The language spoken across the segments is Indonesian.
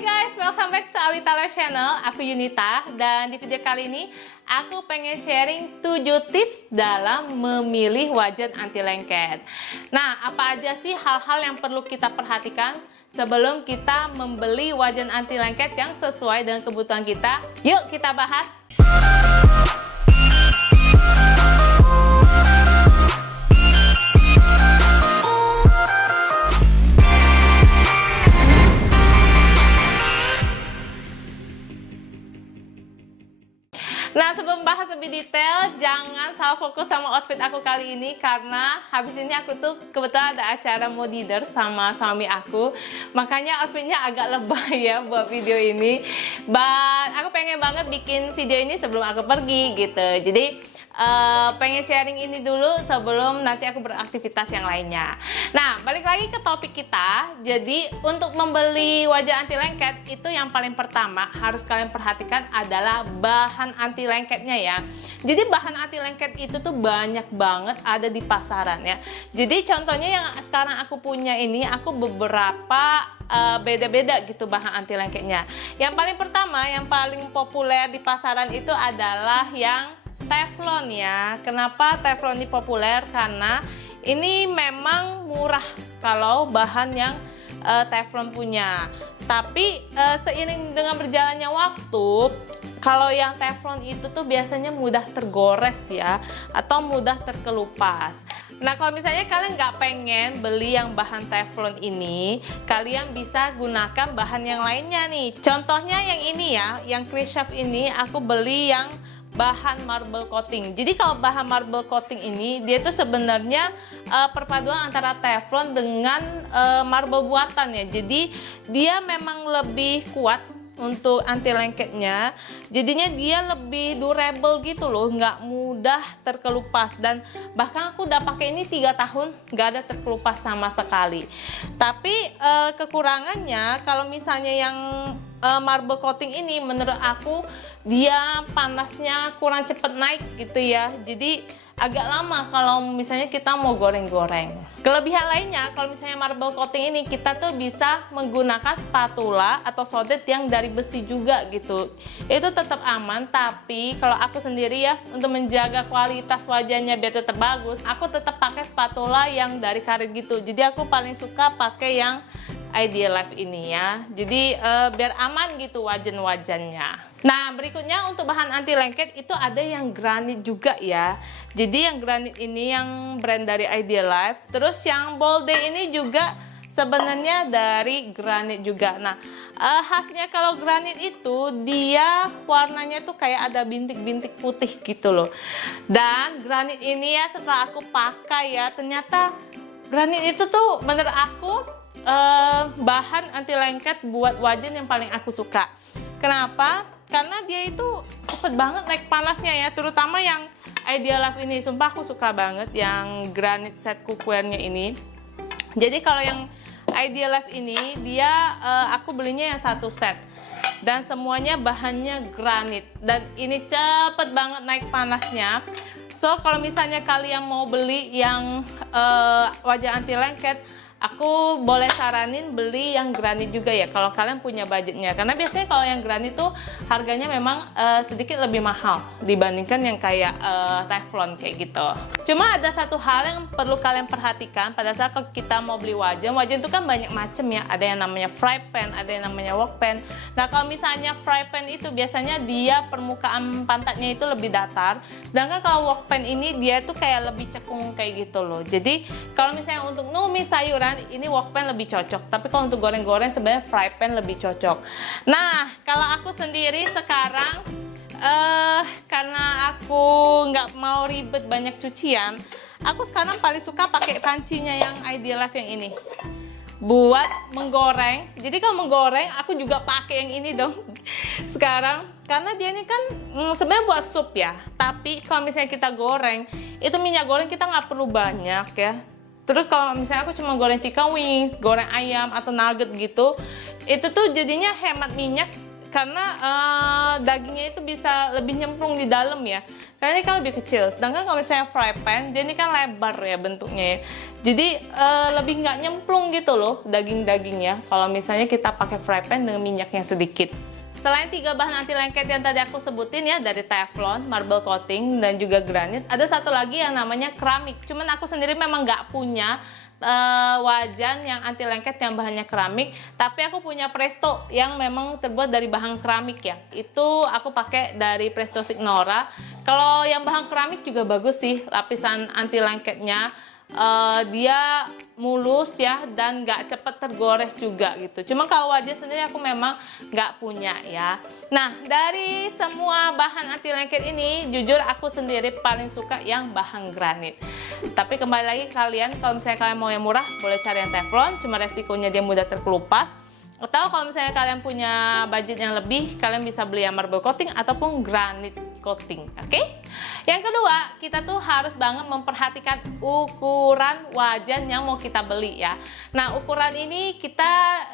Hai guys, welcome back to Awita Life Channel. Aku Yunita dan di video kali ini aku pengen sharing 7 tips dalam memilih wajan anti lengket. Nah, apa aja sih hal-hal yang perlu kita perhatikan sebelum kita membeli wajan anti lengket yang sesuai dengan kebutuhan kita? Yuk kita bahas. Nah, sebelum bahas lebih detail, jangan salah fokus sama outfit aku kali ini karena habis ini aku tuh kebetulan ada acara mau dinner sama suami aku. Makanya outfitnya agak lebay ya buat video ini. But aku pengen banget bikin video ini sebelum aku pergi gitu. Jadi pengen sharing ini dulu sebelum nanti aku beraktivitas yang lainnya. Nah, balik lagi ke topik kita. Jadi untuk membeli wajan anti lengket itu yang paling pertama harus kalian perhatikan adalah bahan anti lengketnya ya. Jadi bahan anti lengket itu tuh banyak banget ada di pasaran ya. Jadi contohnya yang sekarang aku punya ini, aku beberapa beda-beda gitu bahan anti lengketnya. Yang paling pertama, yang paling populer di pasaran itu adalah yang Teflon ya. Kenapa Teflon ini populer? Karena ini memang murah kalau bahan yang Teflon punya. Tapi seiring dengan berjalannya waktu, kalau yang Teflon itu tuh biasanya mudah tergores ya, atau mudah terkelupas. Nah, kalau misalnya kalian nggak pengen beli yang bahan Teflon ini, kalian bisa gunakan bahan yang lainnya nih. Contohnya yang ini ya, yang Chris Chef ini aku beli yang bahan marble coating. Jadi kalau bahan marble coating ini dia tuh sebenarnya perpaduan antara Teflon dengan marble buatan ya. Jadi dia memang lebih kuat untuk anti lengketnya. Jadinya dia lebih durable gitu loh, nggak mudah terkelupas. Dan bahkan aku udah pakai ini 3 tahun nggak ada terkelupas sama sekali. Tapi kekurangannya kalau misalnya yang marble coating ini menurut aku dia panasnya kurang cepet naik gitu ya. Jadi agak lama kalau misalnya kita mau goreng-goreng. Kelebihan lainnya kalau misalnya marble coating ini kita tuh bisa menggunakan spatula atau sodet yang dari besi juga gitu. Itu tetap aman, tapi kalau aku sendiri ya untuk menjaga kualitas wajannya biar tetap bagus, aku tetap pakai spatula yang dari karet gitu. Jadi aku paling suka pakai yang Ideal Life ini ya. Jadi biar aman gitu wajan-wajannya. Nah, berikutnya untuk bahan anti lengket itu ada yang granit juga ya. Jadi yang granit ini yang brand dari Ideal Life. Terus yang Bold Day ini juga sebenarnya dari granit juga. Nah, khasnya kalau granit itu dia warnanya tuh kayak ada bintik-bintik putih gitu loh. Dan granit ini ya setelah aku pakai ya, ternyata granit itu tuh menurut aku bahan anti lengket buat wajan yang paling aku suka. Kenapa? Karena dia itu cepet banget naik panasnya ya, terutama yang Ideal Life ini. Sumpah aku suka banget yang granit set cookware-nya ini. Jadi kalau yang Ideal Life ini dia aku belinya yang 1 set dan semuanya bahannya granit dan ini cepet banget naik panasnya. So kalau misalnya kalian mau beli yang wajan anti lengket, aku boleh saranin beli yang granit juga ya kalau kalian punya budgetnya. Karena biasanya kalau yang granit tuh harganya memang sedikit lebih mahal dibandingkan yang kayak Teflon kayak gitu. Cuma ada satu hal yang perlu kalian perhatikan pada saat kita mau beli wajan. Wajan itu kan banyak macam ya. Ada yang namanya fry pan, ada yang namanya wok pan. Nah, kalau misalnya fry pan itu biasanya dia permukaan pantatnya itu lebih datar. Sedangkan kalau wok pan ini dia tuh kayak lebih cekung kayak gitu loh. Jadi kalau misalnya untuk numis sayuran ini wok pan lebih cocok, tapi kalau untuk goreng-goreng sebenarnya fry pan lebih cocok. Nah, kalau aku sendiri sekarang karena aku nggak mau ribet banyak cucian, aku sekarang paling suka pakai pancinya yang Ideal Life yang ini buat menggoreng. Jadi kalau menggoreng aku juga pakai yang ini dong sekarang, karena dia ini kan sebenarnya buat sup ya, tapi kalau misalnya kita goreng itu minyak goreng kita nggak perlu banyak ya. Terus kalau misalnya aku cuma goreng chicken wings, goreng ayam atau nugget gitu, itu tuh jadinya hemat minyak karena dagingnya itu bisa lebih nyemplung di dalam ya. Karena ini kan lebih kecil. Sedangkan kalau misalnya fry pan, dia ini kan lebar ya bentuknya ya. Jadi lebih nggak nyemplung gitu loh daging-dagingnya kalau misalnya kita pakai fry pan dengan minyak yang sedikit. Selain 3 bahan anti lengket yang tadi aku sebutin ya, dari teflon, marble coating, dan juga granit, ada satu lagi yang namanya keramik. Cuman aku sendiri memang nggak punya wajan yang anti lengket yang bahannya keramik, tapi aku punya Presto yang memang terbuat dari bahan keramik ya. Itu aku pakai dari Presto Signora. Kalau yang bahan keramik juga bagus sih, lapisan anti lengketnya. Dia mulus ya, dan nggak cepet tergores juga gitu. Cuma kalau wajan sendiri aku memang nggak punya ya. Nah, dari semua bahan anti lengket ini, jujur aku sendiri paling suka yang bahan granit. Tapi kembali lagi, kalian kalau misalnya kalian mau yang murah, boleh cari yang teflon, cuma resikonya dia mudah terkelupas. Atau kalau misalnya kalian punya budget yang lebih, kalian bisa beli yang marble coating ataupun granit coating, oke? Yang kedua, kita tuh harus banget memperhatikan ukuran wajan yang mau kita beli ya. Nah, ukuran ini kita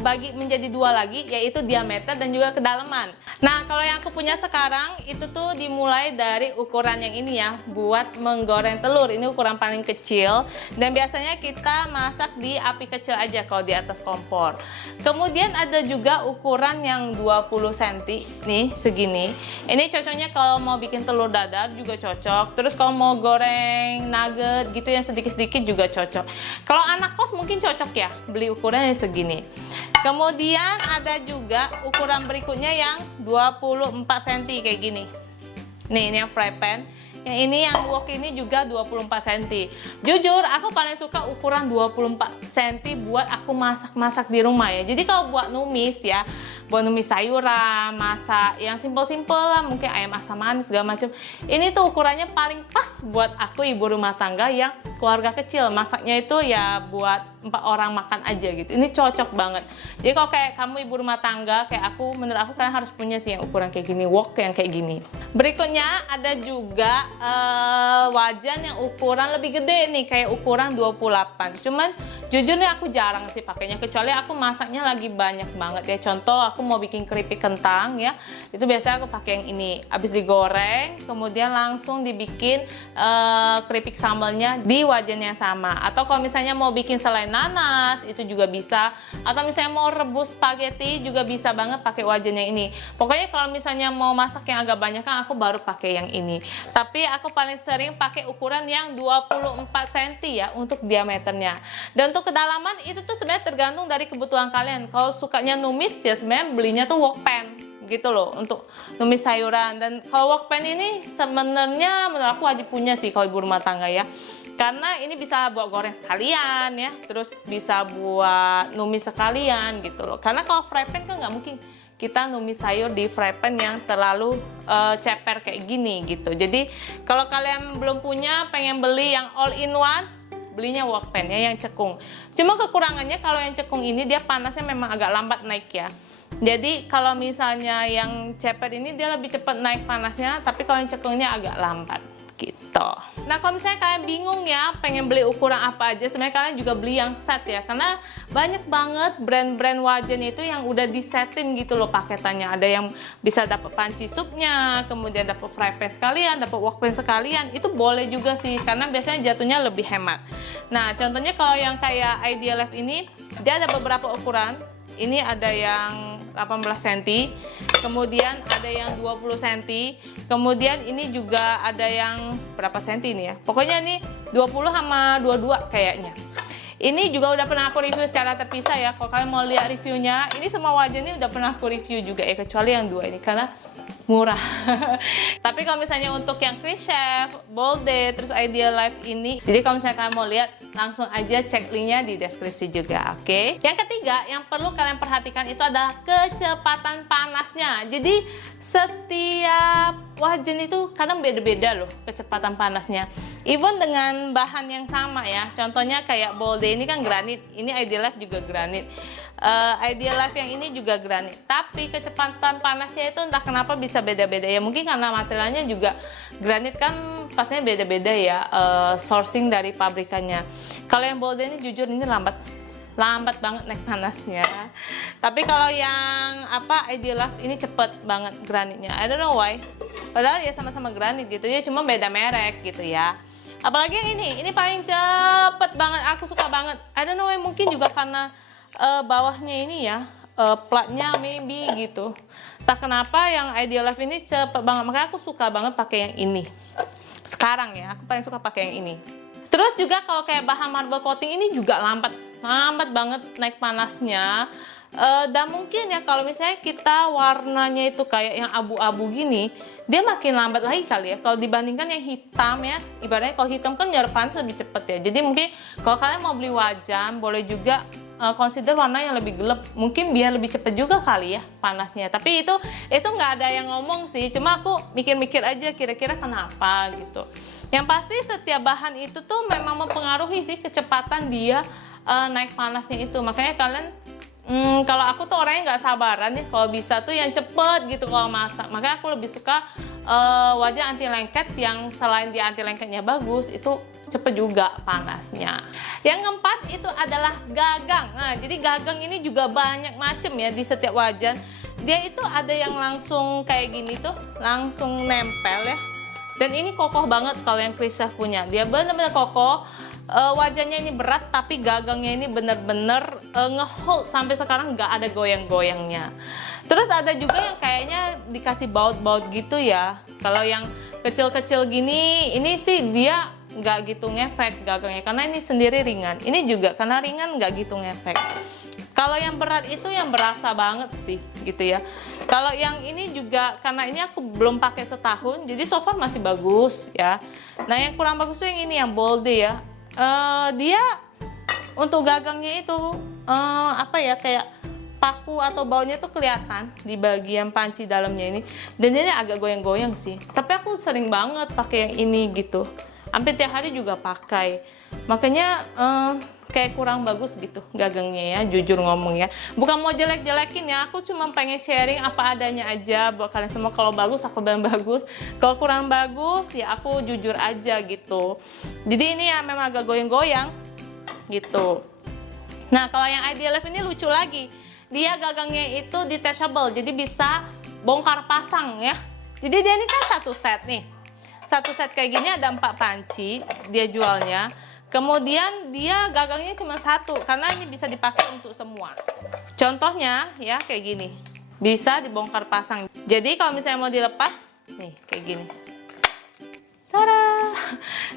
bagi menjadi 2 lagi, yaitu diameter dan juga kedalaman. Nah, kalau yang aku punya sekarang itu tuh dimulai dari ukuran yang ini ya, buat menggoreng telur. Ini ukuran paling kecil, dan biasanya kita masak di api kecil aja kalau di atas kompor. Kemudian ada juga ukuran yang 20 cm nih, segini. Ini cocoknya kalau mau bikin telur dadar juga cocok. Terus kalau mau goreng nugget gitu yang sedikit-sedikit juga cocok. Kalau anak kos mungkin cocok ya beli ukuran yang segini. Kemudian ada juga ukuran berikutnya yang 24 cm kayak gini. Nih, ini yang fry pan. Yang ini yang wok ini juga 24 cm. Jujur aku paling suka ukuran 24 cm buat aku masak-masak di rumah ya. Jadi kalau buat numis ya, buat numis sayuran, masak yang simpel-simpel lah, mungkin ayam asam manis segala macam. Ini tuh ukurannya paling pas buat aku ibu rumah tangga yang keluarga kecil. Masaknya itu ya buat 4 orang makan aja gitu. Ini cocok banget. Jadi kalau kayak kamu ibu rumah tangga kayak aku, menurut aku kalian harus punya sih yang ukuran kayak gini, wok yang kayak gini. Berikutnya ada juga wajan yang ukuran lebih gede nih, kayak ukuran 28. Cuman jujur nih aku jarang sih pakainya, kecuali aku masaknya lagi banyak banget ya. Contoh aku mau bikin keripik kentang ya, itu biasanya aku pakai yang ini. Habis digoreng kemudian langsung dibikin keripik sambalnya di wajan yang sama. Atau kalau misalnya mau bikin selai nanas itu juga bisa, atau misalnya mau rebus spaghetti juga bisa banget pakai wajan yang ini. Pokoknya kalau misalnya mau masak yang agak banyak kan aku baru pakai yang ini. Tapi aku paling sering pakai ukuran yang 24 cm ya untuk diameternya. Dan untuk kedalaman itu tuh sebenarnya tergantung dari kebutuhan kalian. Kalau sukanya numis ya sebenarnya belinya tuh wok pan gitu loh untuk numis sayuran. Dan kalau wok pan ini sebenarnya menurut aku wajib punya sih kalau ibu rumah tangga ya. Karena ini bisa buat goreng sekalian ya, terus bisa buat numis sekalian gitu loh. Karena kalau fry pan kan nggak mungkin kita numis sayur di fry pan yang terlalu ceper kayak gini gitu. Jadi kalau kalian belum punya, pengen beli yang all in one, belinya wok pan ya yang cekung. Cuma kekurangannya kalau yang cekung ini dia panasnya memang agak lambat naik ya. Jadi kalau misalnya yang ceper ini dia lebih cepat naik panasnya, tapi kalau yang cekungnya agak lambat gitu. Nah, kalau misalnya kalian bingung ya pengen beli ukuran apa aja, sebenarnya kalian juga beli yang set ya, karena banyak banget brand-brand wajan itu yang udah disetin gitu loh paketannya. Ada yang bisa dapat panci supnya, kemudian dapat fry pan sekalian, dapat wok pan sekalian. Itu boleh juga sih, karena biasanya jatuhnya lebih hemat. Nah, contohnya kalau yang kayak Idea Life ini, dia ada beberapa ukuran. Ini ada yang 18 cm, kemudian ada yang 20 cm, kemudian ini juga ada yang berapa senti ini ya, pokoknya ini 20 sama 22 kayaknya. Ini juga udah pernah aku review secara terpisah ya, kalau kalian mau lihat reviewnya, ini semua wajan ini udah pernah aku review juga ya, kecuali yang 2 ini karena murah. Tapi kalau misalnya untuk yang Chris Chef, Bolde, terus Idea Life ini, jadi kalau misalnya kalian mau lihat, langsung aja cek linknya di deskripsi juga, oke? Yang ketiga yang perlu kalian perhatikan itu adalah kecepatan panasnya. Jadi setiap wajan itu kadang beda-beda loh kecepatan panasnya. Even dengan bahan yang sama ya, contohnya kayak Bolde ini kan granit, ini Idea Life juga granit. Idea Life yang ini juga granit, tapi kecepatan panasnya itu entah kenapa bisa beda-beda ya. Mungkin karena materialnya juga granit kan pastinya beda-beda ya, sourcing dari pabrikannya. Kalau yang Bolde ini jujur ini lambat banget naik panasnya. Tapi kalau yang Idea Life ini cepet banget granitnya. I don't know why. Padahal ya sama-sama granit gitu ya, cuma beda merek gitu ya. Apalagi yang ini paling cepet banget, aku suka banget. I don't know, mungkin juga karena bawahnya ini ya, platnya maybe gitu. Tak kenapa yang Ideal Life ini cepet banget, makanya aku suka banget pakai yang ini. Sekarang ya, aku paling suka pakai yang ini. Terus juga kalau kayak bahan marble coating ini juga lambat banget naik panasnya. Dan mungkin ya kalau misalnya kita warnanya itu kayak yang abu-abu gini, dia makin lambat lagi kali ya. Kalau dibandingkan yang hitam ya, ibaratnya kalau hitam kan nyerap panas lebih cepet ya. Jadi mungkin kalau kalian mau beli wajan, boleh juga consider warna yang lebih gelap. Mungkin biar lebih cepet juga kali ya panasnya. Tapi itu nggak ada yang ngomong sih. Cuma aku mikir-mikir aja kira-kira kenapa gitu. Yang pasti setiap bahan itu tuh memang mempengaruhi sih kecepatan dia naik panasnya itu. Makanya kalian kalau aku tuh orangnya nggak sabaran nih, kalau bisa tuh yang cepet gitu kalau masak. Makanya aku lebih suka wajan anti lengket yang selain dia anti lengketnya bagus, itu cepet juga panasnya. Yang keempat itu adalah gagang. Nah, jadi gagang ini juga banyak macam ya di setiap wajan. Dia itu ada yang langsung kayak gini tuh, langsung nempel ya. Dan ini kokoh banget kalau yang Chris Chef punya. Dia bener-bener kokoh. Wajannya ini berat tapi gagangnya ini bener-bener ngehold sampai sekarang nggak ada goyang-goyangnya. Terus ada juga yang kayaknya dikasih baut-baut gitu ya. Kalau yang kecil-kecil gini, ini sih dia nggak gitu ngefek gagangnya karena ini sendiri ringan. Ini juga karena ringan nggak gitu ngefek. Kalau yang berat itu yang berasa banget sih gitu ya. Kalau yang ini juga karena ini aku belum pakai setahun, jadi so far masih bagus ya. Nah yang kurang bagus tuh yang ini yang bolde ya. Dia untuk gagangnya itu apa ya, kayak paku atau bautnya tuh kelihatan di bagian panci dalamnya ini, dan ini agak goyang-goyang sih. Tapi aku sering banget pakai yang ini gitu, hampir tiap hari juga pakai. Makanya kayak kurang bagus gitu gagangnya ya, jujur ngomong ya. Bukan mau jelek-jelekin ya, aku cuma pengen sharing apa adanya aja buat kalian semua. Kalau bagus aku bilang bagus, kalau kurang bagus ya aku jujur aja gitu. Jadi ini ya memang agak goyang-goyang gitu. Nah kalau yang Ideal Life ini lucu lagi, dia gagangnya itu detachable, jadi bisa bongkar pasang ya. Jadi dia ini kan satu set nih, satu set kayak gini ada 4 panci dia jualnya. Kemudian dia gagangnya cuma satu karena ini bisa dipakai untuk semua. Contohnya ya kayak gini, bisa dibongkar pasang. Jadi kalau misalnya mau dilepas nih kayak gini. Tada!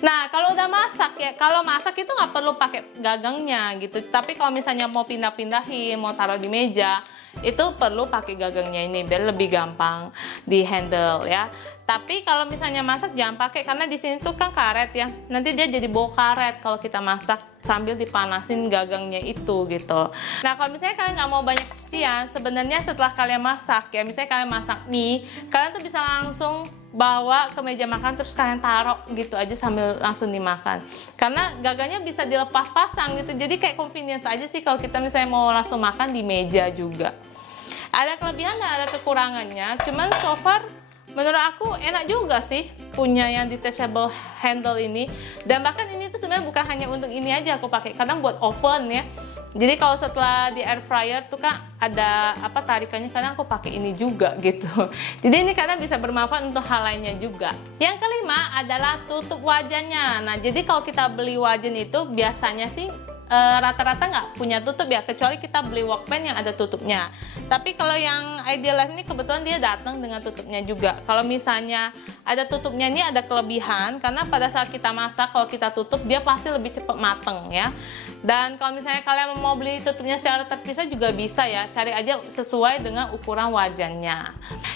Nah kalau udah masak ya, kalau masak itu nggak perlu pakai gagangnya gitu. Tapi kalau misalnya mau pindah-pindahin, mau taruh di meja, itu perlu pakai gagangnya ini biar lebih gampang di handle ya. Tapi kalau misalnya masak jangan pakai karena di sini tuh kan karet ya. Nanti dia jadi bau karet kalau kita masak sambil dipanasin gagangnya itu gitu. Nah kalau misalnya kalian nggak mau banyak cucian, sebenarnya setelah kalian masak ya, misalnya kalian masak mie, kalian tuh bisa langsung bawa ke meja makan terus kalian taruh gitu aja sambil langsung dimakan. Karena gagangnya bisa dilepas pasang gitu. Jadi kayak convenience aja sih kalau kita misalnya mau langsung makan di meja juga. Ada kelebihan dan ada kekurangannya. Cuman so far menurut aku enak juga sih punya yang detachable handle ini. Dan bahkan ini tuh sebenarnya bukan hanya untuk ini aja aku pakai, kadang buat oven ya. Jadi kalau setelah di air fryer tuh kan ada apa tarikannya, kadang aku pakai ini juga gitu. Jadi ini kadang bisa bermanfaat untuk hal lainnya juga. Yang kelima adalah tutup wajannya. Nah jadi kalau kita beli wajan itu biasanya sih rata-rata nggak punya tutup ya, kecuali kita beli Walkman yang ada tutupnya. Tapi kalau yang Ideal Life ini kebetulan dia datang dengan tutupnya juga. Kalau misalnya ada tutupnya ini ada kelebihan, karena pada saat kita masak kalau kita tutup dia pasti lebih cepat mateng ya. Dan kalau misalnya kalian mau beli tutupnya secara terpisah juga bisa ya, cari aja sesuai dengan ukuran wajannya.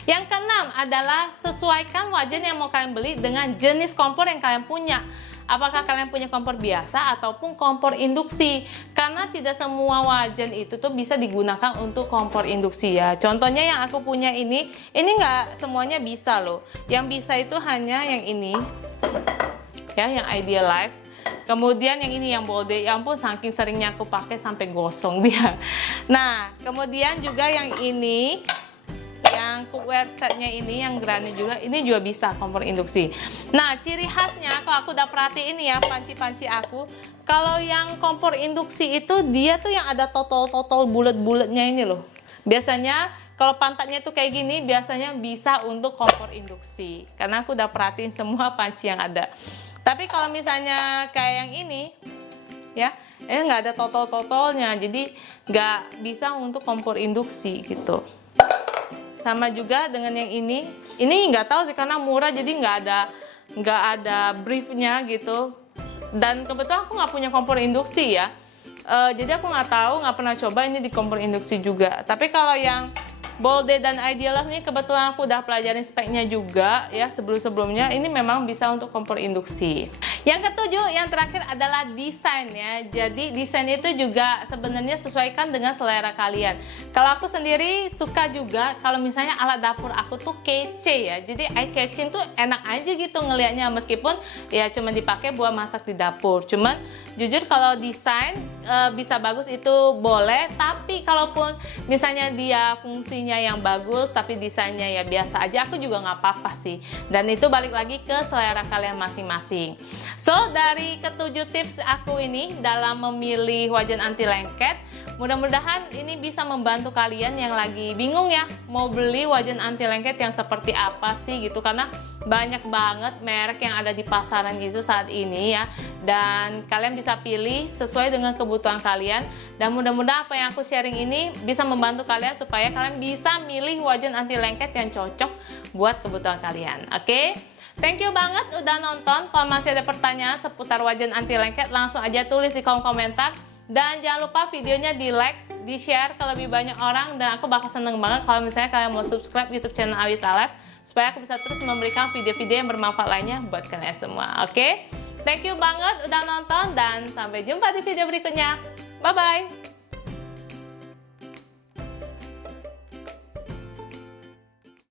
Yang keenam adalah sesuaikan wajan yang mau kalian beli dengan jenis kompor yang kalian punya. Apakah kalian punya kompor biasa ataupun kompor induksi? Karena tidak semua wajan itu tuh bisa digunakan untuk kompor induksi ya. Contohnya yang aku punya ini nggak semuanya bisa loh. Yang bisa itu hanya yang ini, ya, yang Ideal Life. Kemudian yang ini yang bolde, ya ampun saking seringnya aku pakai sampai gosong dia. Nah, kemudian juga yang ini, yang cookware setnya ini, yang granit juga, ini juga bisa kompor induksi. Nah ciri khasnya kalau aku udah perhatiin ya panci-panci aku, kalau yang kompor induksi itu dia tuh yang ada totol-totol bulat-bulatnya ini loh. Biasanya kalau pantatnya tuh kayak gini biasanya bisa untuk kompor induksi, karena aku udah perhatiin semua panci yang ada. Tapi kalau misalnya kayak yang ini ya, nggak ada totol-totolnya, jadi nggak bisa untuk kompor induksi gitu. Sama juga dengan yang ini nggak tahu sih karena murah jadi nggak ada briefnya gitu. Dan kebetulan aku nggak punya kompor induksi ya, jadi aku nggak tahu, nggak pernah coba ini di kompor induksi juga. Tapi kalau yang Bolde dan Idealove nih kebetulan aku udah pelajarin speknya juga ya sebelum-sebelumnya. Ini memang bisa untuk kompor induksi. Yang ketujuh, yang terakhir adalah desain ya. Jadi desain itu juga sebenarnya sesuaikan dengan selera kalian. Kalau aku sendiri suka juga kalau misalnya alat dapur aku tuh kece ya. Jadi eye catching tuh enak aja gitu ngelihatnya, meskipun ya cuma dipakai buat masak di dapur. Cuman jujur kalau desain bisa bagus itu boleh, tapi kalaupun misalnya dia fungsinya yang bagus tapi desainnya ya biasa aja, aku juga nggak apa-apa sih. Dan itu balik lagi ke selera kalian masing-masing. So, dari ketujuh tips aku ini dalam memilih wajan anti lengket, mudah-mudahan ini bisa membantu kalian yang lagi bingung ya mau beli wajan anti lengket yang seperti apa sih gitu, karena banyak banget merek yang ada di pasaran gitu saat ini ya, dan kalian bisa pilih sesuai dengan kebutuhan kalian. Dan mudah-mudahan apa yang aku sharing ini bisa membantu kalian supaya kalian bisa milih wajan anti lengket yang cocok buat kebutuhan kalian. Oke? Thank you banget udah nonton. Kalau masih ada pertanyaan seputar wajan anti lengket, langsung aja tulis di kolom komentar. Dan jangan lupa videonya di like, di share ke lebih banyak orang. Dan aku bakal seneng banget kalau misalnya kalian mau subscribe YouTube channel Awita Life, supaya aku bisa terus memberikan video-video yang bermanfaat lainnya buat kalian semua. Oke? Thank you banget udah nonton dan sampai jumpa di video berikutnya. Bye-bye!